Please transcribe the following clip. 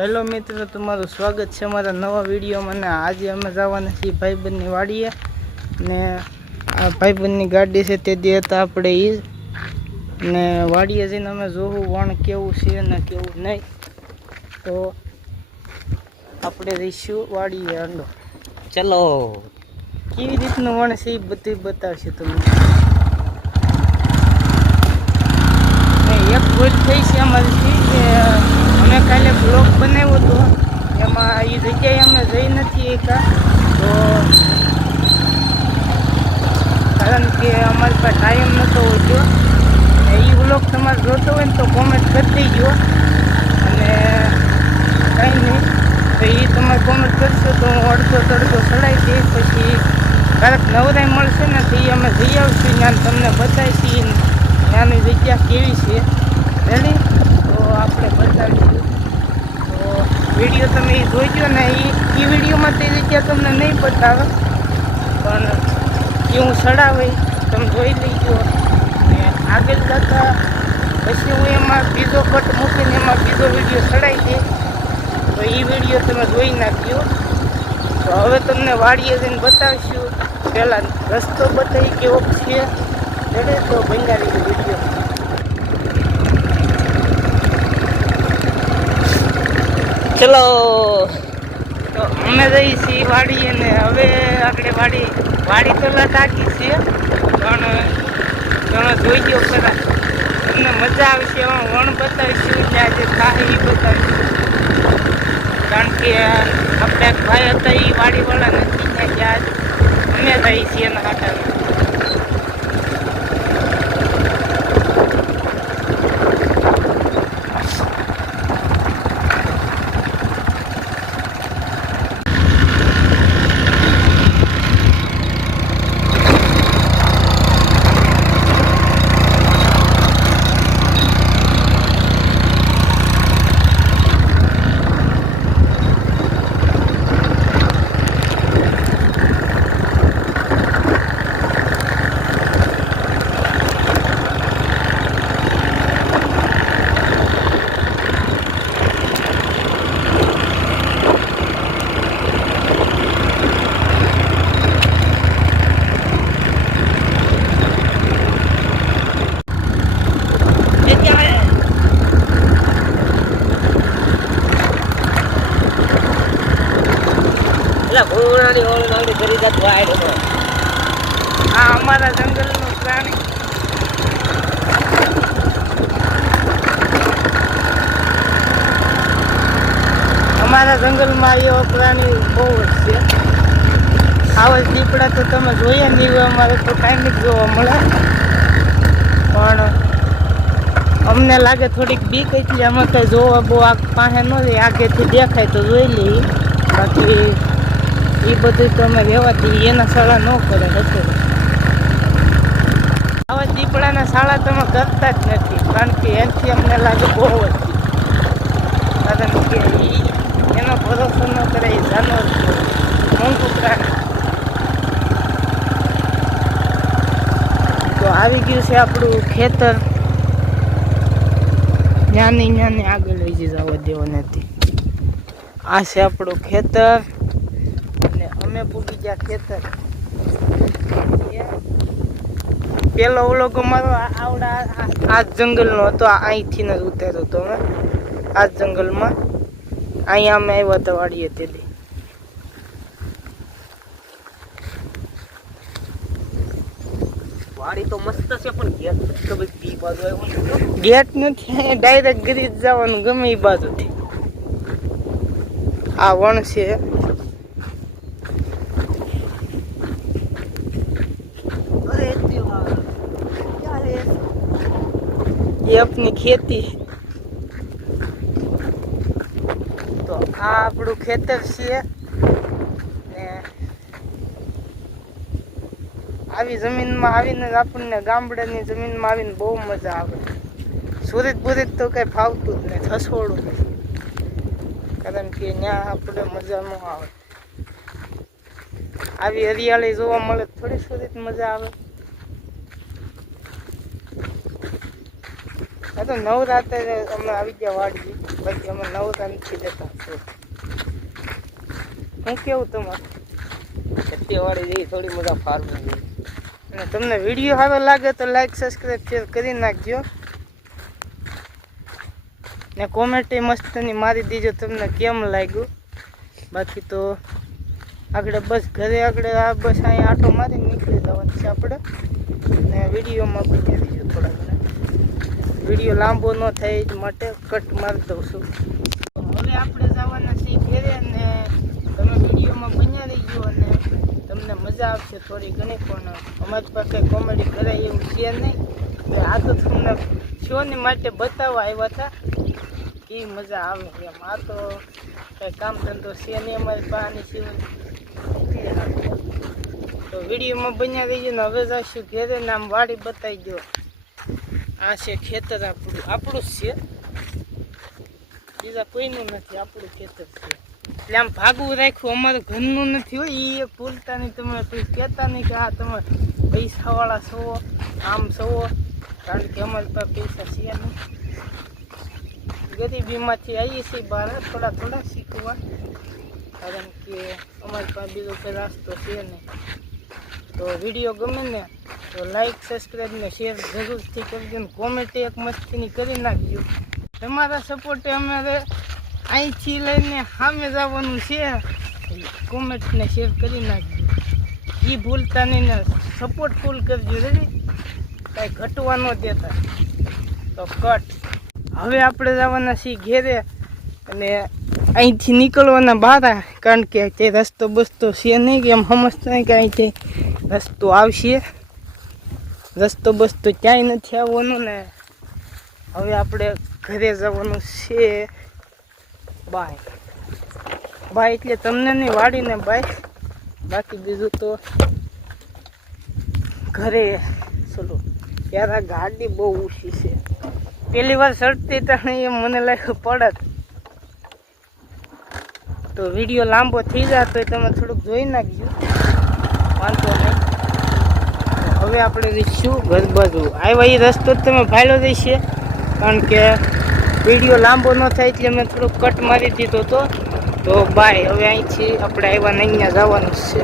Hello મિત્રો, તમારું સ્વાગત છે અમારા નવા વિડીયોમાં. ને આજે અમે જવાના છીએ ભાઈબંધની વાડીએ. ને આ ભાઈબંધની ગાડી છે તે દી હતા આપણે એ. ને વાડીએ જઈને અમે જોવું વણ કેવું છે ને કેવું નહીં. તો આપણે રહીશું વાડીએ. હાલો ચલો. કેવી રીતનું વણ છે એ બધું બતાવશે તમને. એક ભૂલ થઈ છે અમારી કે અમે કાલે બ્લોગ બનાવ્યો હતો એમાં એ જગ્યાએ અમે જઈ નથી એકા. તો કારણ કે અમારી પાસે ટાઈમ નહોતો હોતો. એ બ્લોગ તમારે જોતો હોય ને તો કોમેન્ટ કરી દેજો. અને કંઈ નહીં તો એ તમારે કોમેન્ટ કરશો તો હું અડધો તડકો ચડાવી દઈશ. પછી ક્યારેક નવરાઈ મળશે ને તો એ અમે જઈ આવશું. ત્યાં તમને બતાવીશું ત્યાંની જગ્યા કેવી છે. રેડી? તો આપણે બતાવીશું. તો વિડીયો તમે એ જોઈજો ને. એ વિડીયોમાં તે જગ્યા તમને નહીં બતાવે પણ એ હું ચડાવે તમે જોઈ લઈજો. ને આગળ જતાં પછી હું એમાં બીજો કટ મૂકીને એમાં બીજો વિડીયો ચડાવી દઈશ. તો એ વિડીયો તમે જોઈ નાખ્યો. તો હવે તમને વાડીએ જઈને બતાવીશું. પહેલાં રસ્તો બતાવી કેવો છે. રેડી? તો બંગાળી વિડીયો. ચલો. તો અમે જઈએ છીએ વાડીએ. ને હવે આપણે વાડી તો લટાકી છે પણ તમે જોઈ ગયો ખરા. તમને મજા આવશે. વણ બતાવીશું એટલે આજે ખાય એ બતાવીશું. કારણ કે આપણે ભાઈ હતા એ વાડીવાળા નથી ત્યાં અમે જઈએ છીએ એના હાટા. આ અમારા જંગલનું પ્રાણી. અમારા જંગલમાં એવા પ્રાણી બહુ જ છે. આવા દીપડા તો તમે જોઈએ નહીં હોય અમારે તો કાંઈ નહીં જોવા મળે. પણ અમને લાગે થોડીક બીક એટલે અમે કંઈ જોવા બહુ આ પાસે ન જાય. આગેથી દેખાય તો જોઈ લઈએ. બાકી એ બધું તો અમે રહેવાથી એના શાળા ન કરે હશે. આવા દીપડાના શાળા તમે કરતા જ નથી. કારણ કે એનાથી અમને લાગે બહુ જ. કારણ કે એનો ભરોસો ન કરે. એ જાનવર મોંઘું પ્રાણી. તો આવી ગયું છે આપણું ખેતર. ન્યાની આગળ લઈ જવા દેવા નથી. આ છે આપણું ખેતર. અમે પૂગી ગયા ખેતર. પેલો વ્લોગ અમારો આવડા આ જંગલનો હતો. અહીંથી જ ઉતાર્યો હતો અમે આ જંગલમાં. અહીંયા અમે આવ્યા હતા વાડીએ તેથી. વાડી તો મસ્ત છે પણ ગેટ તો બધી બાજુ આવ્યો. ગેટ નથી, ડાયરેક્ટ ગીરી જવાનું ગમે એ બાજુથી. આ વણ છે. ये अपनी खेती. તો આ આપણું ખેતર છે. ને આવી જમીનમાં આવીને આપણને ગામડાની જમીનમાં આવીને બહુ મજા આવે. સુરત બુરત તો કંઈ ફાવતું જ નહીં. થસોડું નહીં. કારણ કે ત્યાં આપણે મજા ન આવે. આવી હરિયાળી જોવા મળે થોડી સુરત મજા આવે. આ તો નવરાત્રે અમે આવી ગયા વાડી, બાકી અમે નવરા નથી જતા. હું કેવું તમારું? ખેતીવાડી જેવી થોડી મજા ફાર્મિંગ જેવી. અને તમને વિડીયો સારો લાગે તો લાઈક સબસ્ક્રાઈબ શેર કરી નાખજો ને કોમેન્ટ મસ્તની મારી દીજો તમને કેમ લાગ્યું. બાકી તો આગળ બસ ઘરે આગળ આ બસ અહીંયા આટો મારી નીકળી જવાનું છે આપણે. ને વિડીયોમાં બની દીજો થોડા ઘણા, વિડીયો લાંબો ન થાય એ માટે કટ મારી દઉં છું. હવે આપણે જવાના છીએ ઘરે અને તમે વિડીયોમાં બન્યા રહીજો અને તમને મજા આવશે થોડી ઘણી. પણ અમારી પાસે કોમેડી કરે એવું છે નહીં, આ તો તમને શોની માટે બતાવવા આવ્યા હતા કે મજા આવે એમ. આ તો કંઈ કામ ધંધો છે નહીં અમારી પાસેની સિવાય. તો વિડીયોમાં બન્યા રહીજો ને હવે જઈશું ઘેરે ને આમ વાડી બતાવી દો. આ છે ખેતર આપણું જ છે, બીજા કોઈનું નથી, આપણું ખેતર છે. એટલે આમ ભાગવું રાખ્યું, અમારું ઘરનું નથી હોય. એ એક ભૂલતા નહીં, તમે કોઈ કહેતા નહીં કે આ તમે પૈસાવાળા છો આમ છો, કારણ કે અમારી પાસે પૈસા છે નહીં. ગરીબીમાંથી આવીએ છીએ બહાર થોડા શીખવા, કારણ કે અમારી પાસે બીજો કોઈ રસ્તો છે નહીં. તો વિડીયો ગમે ને તો લાઈક સબસ્ક્રાઈબ ને શેર જરૂરથી કરજો ને કોમેન્ટ એક મસ્તીની કરી નાખજો. તમારા સપોર્ટે અમારે અહીંથી લઈને સામે જવાનું છે. કોમેન્ટ ને શેર કરી નાખજો, એ ભૂલતા નહીં ને સપોર્ટ ફૂલ કરજો. રેડી, કાંઈ ઘટવા ન દેતા. તો કટ. હવે આપણે જવાના છીએ ઘેરે અને અહીંથી નીકળવાના બહાર, કારણ કે તે રસ્તો બસ્તો છે નહીં કે એમ સમજતા નહીં કે અહીંથી રસ્તો આવશે. રસ્તો બસ્તો ક્યાંય નથી આવવાનું ને હવે આપણે ઘરે જવાનું છે. બાય એટલે તમને નહીં વાડીને બાય, બાકી બીજું તો ઘરે ચલો. યાર આ ગાડી બહુ ઊંચી છે, પહેલી વાર ચડતી તો એમ મને લાગ્યું પડત. તો વિડીયો લાંબો થઈ જાય તો તમે થોડુંક જોઈ નાખજો, વાંધો નહીં. હવે આપણે જઈશું ઘર બાજુ. આવ્યા એ રસ્તો જ તમે ફાયલો જઈશે, કારણ કે વિડીયો લાંબો ન થાય એટલે મેં થોડુંક કટ મારી દીધો હતો. તો બાય. હવે અહીંથી આપણે આવ્યા ને અહીંયા જવાનું છે.